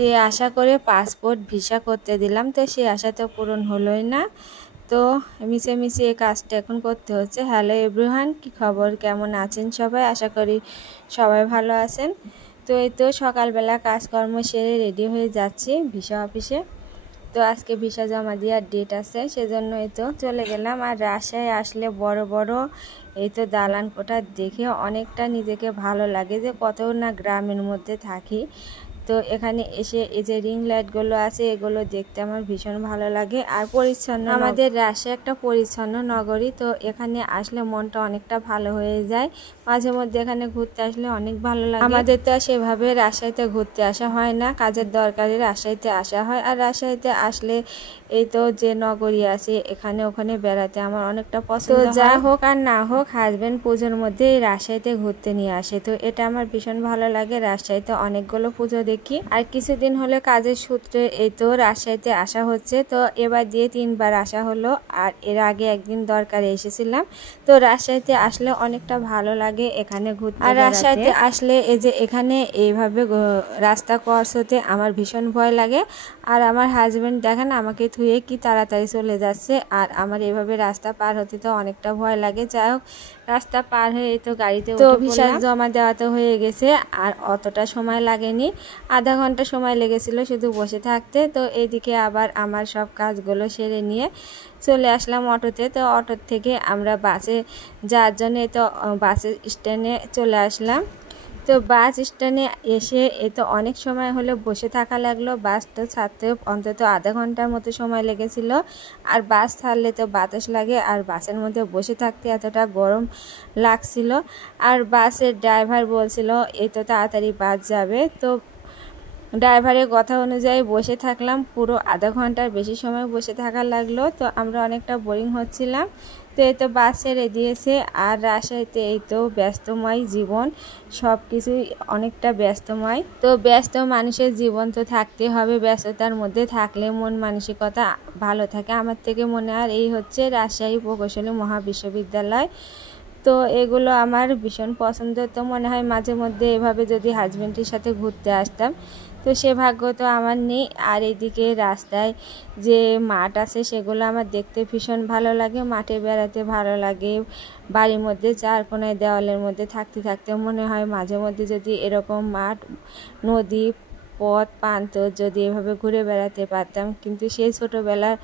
যে আশা করে passport visa করতে দিলাম, তো সেই আশা তো পূরণ হলোই না। তো মিশে এই কাজটা এখন করতে হচ্ছে। হ্যালো এভরিওয়ান, কি খবর, কেমন আছেন সবাই? আশা করি সবাই ভালো আছেন। তো এই তো সকালবেলা কাজকর্ম সেরে রেডি হয়ে যাচ্ছি ভিসা অফিসে। তো আজকে ভিসা জমা দেওয়ার ডেট আছে, সেজন্য এই তো চলে গেলাম। আর রাজশাহী আসলে বড় বড় এই তো দালান কোঠা দেখে অনেকটা নিজেকে ভালো লাগে, যে কত না গ্রামের মধ্যে থাকি। তো এখানে এসে এই যে রিং লাইটগুলো আছে, এগুলো দেখতে আমার ভীষণ ভালো লাগে। আর পরিচ্ছন্ন, আমাদের রাজশাহী একটা পরিচ্ছন্ন নগরী, তো এখানে আসলে মনটা অনেকটা ভালো হয়ে যায়। মাঝে মধ্যে এখানে ঘুরতে আসলে অনেক ভালো লাগে। আমাদের তো সেভাবে রাজশাহীতে ঘুরতে আসা হয় না, কাজের দরকারে রাজশাহীতে আসা হয়। আর রাজশাহীতে আসলে এই তো যে নগরী আছে এখানে ওখানে বেড়াতে আমার অনেকটা পছন্দ। তো যা হোক আর না হোক, হাজবেন্ড পুজোর মধ্যে এই রাজশাহীতে ঘুরতে নিয়ে আসে, তো এটা আমার ভীষণ ভালো লাগে। রাজশাহীতে অনেকগুলো পুজো দেখি। আর কিছুদিন হলে কাজের সূত্রে এই তো রাজশাহীতে আসা হচ্ছে। তো এবার দিয়ে 3বার আসা হলো, আর এর আগে একদিন দরকারে এসেছিলাম। তো রাজশাহীতে আসলে অনেকটা ভালো লাগে এখানে ঘুরতে। আর রাজশাহীতে আসলে এই যে এখানে এইভাবে রাস্তা ক্রস হতে আমার ভীষণ ভয় লাগে। আর আমার হাজবেন্ড দেখেন আমাকে ধুয়ে কি তাড়াতাড়ি চলে যাচ্ছে, আর আমার এভাবে রাস্তা পার হতে তো অনেকটা ভয় লাগে। যাই হোক, রাস্তা পার হয়ে তো গাড়িতে তো ভিসা জমা দেওয়া তো হয়ে গেছে, আর অতটা সময় লাগেনি, আধা ঘন্টা সময় লেগেছিল শুধু বসে থাকতে। তো এইদিকে আবার আমার সব কাজগুলো সেরে নিয়ে চলে আসলাম অটোতে। তো অটো থেকে আমরা বাসে যাওয়ার জন্য তো বাসের স্ট্যান্ডে চলে আসলাম। তো বাস স্ট্যান্ডে এসে তো অনেক সময় হলে বসে থাকা লাগলো। বাসটা ছাড়তে অন্তত আধা ঘন্টার মতো সময় লেগেছিল। আর বাস ছাড়লে তো বাতাস লাগে, আর বাসের মধ্যে বসে থাকতে এতটা গরম লাগছিল। আর বাসের ড্রাইভার বলছিল এই তো তাড়াতাড়ি বাস যাবে। তো ড্রাইভারের কথা অনুযায়ী বসে থাকলাম, পুরো আধা ঘন্টার বেশি সময় বসে থাকা লাগলো। তো আমরা অনেকটা বোরিং হচ্ছিলাম। তো এই তো বাস ছেড়ে দিয়েছে। আর রাজশাহীতে এই তো ব্যস্তময় জীবন, সব কিছুই অনেকটা ব্যস্তময়। তো ব্যস্ত মানুষের জীবন তো থাকতে হবে, ব্যস্ততার মধ্যে থাকলে মন মানসিকতা ভালো থাকে। আমার থেকে মনে হয় এই হচ্ছে রাজশাহী প্রকৌশলী মহাবিশ্ববিদ্যালয়। তো এগুলো আমার ভীষণ পছন্দ। তো মনে হয় মাঝে মধ্যে এভাবে যদি হাজবেন্ডের সাথে ঘুরতে আসতাম, তো সে ভাগ্য তো আমার নেই। আর এদিকে রাস্তায় যে মাঠ আছে সেগুলো আমার দেখতে ভীষণ ভালো লাগে, মাঠে বেড়াতে ভালো লাগে। বাড়ির মধ্যে চার কোনায় দেওয়ালের মধ্যে থাকতে থাকতে মনে হয় মাঝে মধ্যে যদি এরকম মাঠ, নদী, পথ প্রান্তর যদি এভাবে ঘুরে বেড়াতে পারতাম, কিন্তু সেই ছোটোবেলার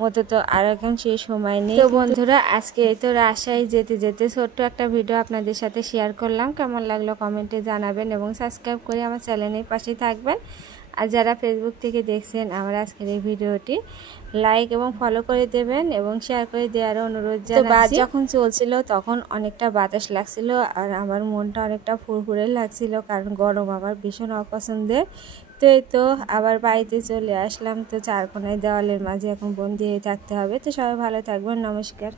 মতো তো আর এখন সেই সময় নেই। তো বন্ধুরা, আজকে এই তো রাজশাহী যেতে যেতে ছোট্ট একটা ভিডিও আপনাদের সাথে শেয়ার করলাম। কেমন লাগলো কমেন্টে জানাবেন, এবং সাবস্ক্রাইব করে আমার চ্যানেলের পাশে থাকবেন। আর যারা ফেসবুক থেকে দেখছেন আমার আজকের এই ভিডিওটি, লাইক এবং ফলো করে দেবেন এবং শেয়ার করে দেওয়ার অনুরোধ জানাচ্ছি। বাস যখন চলছিল তখন অনেকটা বাতাস লাগছিল, আর আমার মনটা অনেকটা ফুরফুরে লাগছিল, কারণ গরম আমার ভীষণ অপছন্দের। তো এই তো আবার বাড়িতে চলে আসলাম। তো চার কোনায় দেওয়ালের মাঝে এখন বন্দি হয়ে থাকতে হবে। তো সবাই ভালো থাকবেন, নমস্কার।